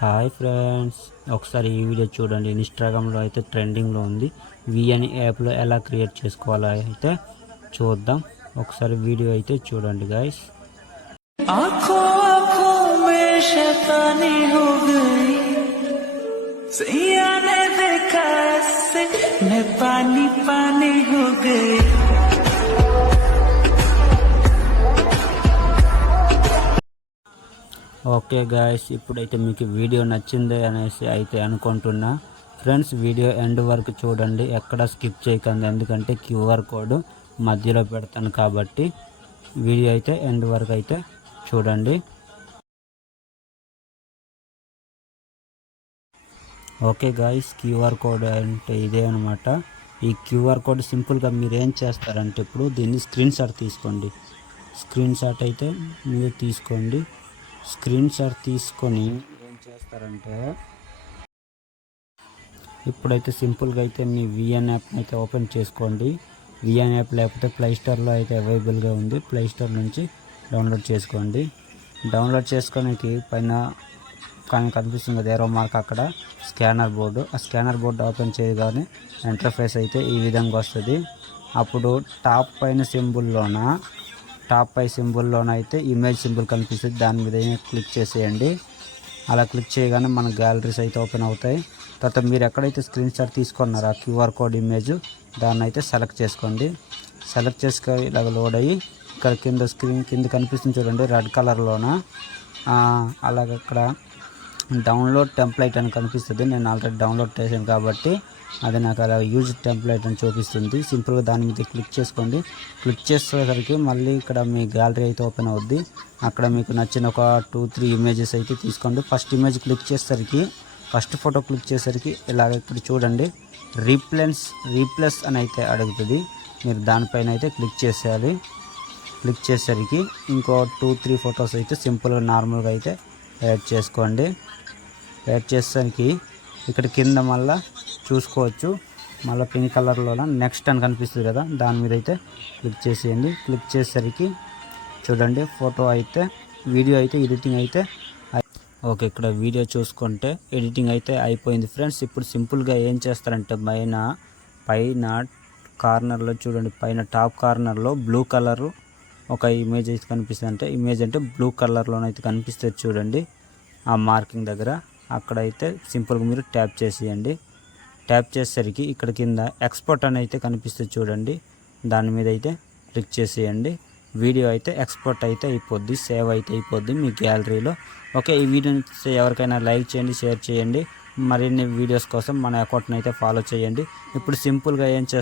Hi friends, ఒకసారి ఈ video చూడండి. ఇన్స్టాగ్రామ్లో అయితే ట్రెండింగ్లో ఉంది. విఎన్ యాప్లో ఎలా క్రియేట్ చేసుకోవాలో అయితే చూద్దాం. ఒకసారి వీడియో అయితే చూడండి గైస్. ఓకే గాయస్, ఇప్పుడైతే మీకు వీడియో నచ్చింది అనేసి అయితే అనుకుంటున్నా. ఫ్రెండ్స్, వీడియో ఎండ్ వరకు చూడండి, ఎక్కడ స్కిప్ చేయకండి. ఎందుకంటే క్యూఆర్ కోడ్ మధ్యలో పెడతాను కాబట్టి వీడియో అయితే ఎండ్ వరకు అయితే చూడండి. ఓకే గాయస్, క్యూఆర్ కోడ్ అంటే ఇదే అనమాట. ఈ క్యూఆర్ కోడ్ సింపుల్గా మీరు ఏం చేస్తారంటే, ఇప్పుడు దీన్ని స్క్రీన్ షాట్ తీసుకోండి. స్క్రీన్ షాట్ అయితే మీరు తీసుకోండి. స్క్రీన్ షాట్ తీసుకొని ఏం చేస్తారంటే, ఇప్పుడైతే సింపుల్గా అయితే మీ విఎన్ యాప్ని అయితే ఓపెన్ చేసుకోండి. విఎన్ యాప్ లేకపోతే ప్లే స్టోర్లో అయితే అవైలబుల్గా ఉంది. ప్లే స్టోర్ నుంచి డౌన్లోడ్ చేసుకోండి. డౌన్లోడ్ చేసుకోడానికి పైన కానీ కనిపిస్తుంది కదా ఏరో మార్క్, అక్కడ స్కానర్ బోర్డు. ఆ స్కానర్ బోర్డు ఓపెన్ చేయగానే ఇంటర్ఫేస్ అయితే ఈ విధంగా వస్తుంది. అప్పుడు టాప్ పై సింబుల్లోన అయితే ఇమేజ్ సింబుల్ కనిపిస్తుంది. దాని మీద క్లిక్ చేసేయండి. అలా క్లిక్ చేయగానే మన గ్యాలరీస్ అయితే ఓపెన్ అవుతాయి. తర్వాత మీరు ఎక్కడైతే స్క్రీన్ షాట్ తీసుకున్నారో ఆ క్యూఆర్ కోడ్ ఇమేజ్, దాన్ని అయితే సెలెక్ట్ చేసుకోండి. సెలెక్ట్ చేసుకొని ఇలాగ లోడ్ అయ్యి ఇక్కడ స్క్రీన్ కింద కనిపిస్తుంది చూడండి రెడ్ కలర్లోన. అలాగ అక్కడ డౌన్లోడ్ టెంప్లెట్ అని కనిపిస్తుంది. నేను ఆల్రెడీ డౌన్లోడ్ చేశాను కాబట్టి అది నాకు అలా యూజ్ టెంప్లెట్ అని చూపిస్తుంది. సింపుల్గా దాని మీద క్లిక్ చేసుకోండి. క్లిక్ చేసేసరికి మళ్ళీ ఇక్కడ మీ గ్యాలరీ అయితే ఓపెన్ అవుద్ది. అక్కడ మీకు నచ్చిన ఒక 2-3 ఇమేజెస్ అయితే తీసుకోండి. ఫస్ట్ ఇమేజ్ క్లిక్ చేసేసరికి, ఫస్ట్ ఫోటో క్లిక్ చేసేసరికి ఇలాగ ఇక్కడ చూడండి రీప్లేస్ అని అయితే అడుగుతుంది. మీరు దానిపైన అయితే క్లిక్ చేసేయాలి. క్లిక్ చేసేసరికి ఇంకో 2-3 ఫొటోస్ అయితే సింపుల్గా నార్మల్గా అయితే యాడ్ చేసుకోండి. యాడ్ చేసేసరికి ఇక్కడ కింద మళ్ళీ చూసుకోవచ్చు, మళ్ళీ పింక్ కలర్లో నెక్స్ట్ అని కనిపిస్తుంది కదా, దాని మీద అయితే క్లిక్ చేసేయండి. క్లిక్ చేసేసరికి చూడండి ఫోటో అయితే వీడియో అయితే ఎడిటింగ్ అయితే ఓకే. ఇక్కడ వీడియో చూసుకుంటే ఎడిటింగ్ అయితే అయిపోయింది ఫ్రెండ్స్. ఇప్పుడు సింపుల్గా ఏం చేస్తారంటే, పైన కార్నర్లో చూడండి, పైన టాప్ కార్నర్లో బ్లూ కలర్ ఒక ఇమేజ్ అయితే కనిపిస్తుంది. అంటే ఇమేజ్ అంటే బ్లూ కలర్లోనైతే కనిపిస్తుంది చూడండి, ఆ మార్కింగ్ దగ్గర. అక్కడైతే సింపుల్గా మీరు ట్యాప్ చేసేయండి. ట్యాప్ చేసేసరికి ఇక్కడ కింద ఎక్స్పోర్ట్ అని అయితే కనిపిస్తుంది చూడండి, దాని మీద అయితే క్లిక్ చేసేయండి. వీడియో అయితే ఎక్స్పోర్ట్ అయితే అయిపోద్ది, సేవ్ అయితే అయిపోద్ది మీ గ్యాలరీలో. ఓకే, ఈ వీడియోని ఎవరికైనా లైక్ చేయండి, షేర్ చేయండి. మరిన్ని వీడియోస్ కోసం మన అకౌంట్ని అయితే ఫాలో చేయండి. ఇప్పుడు సింపుల్గా ఏం చేస్తారు,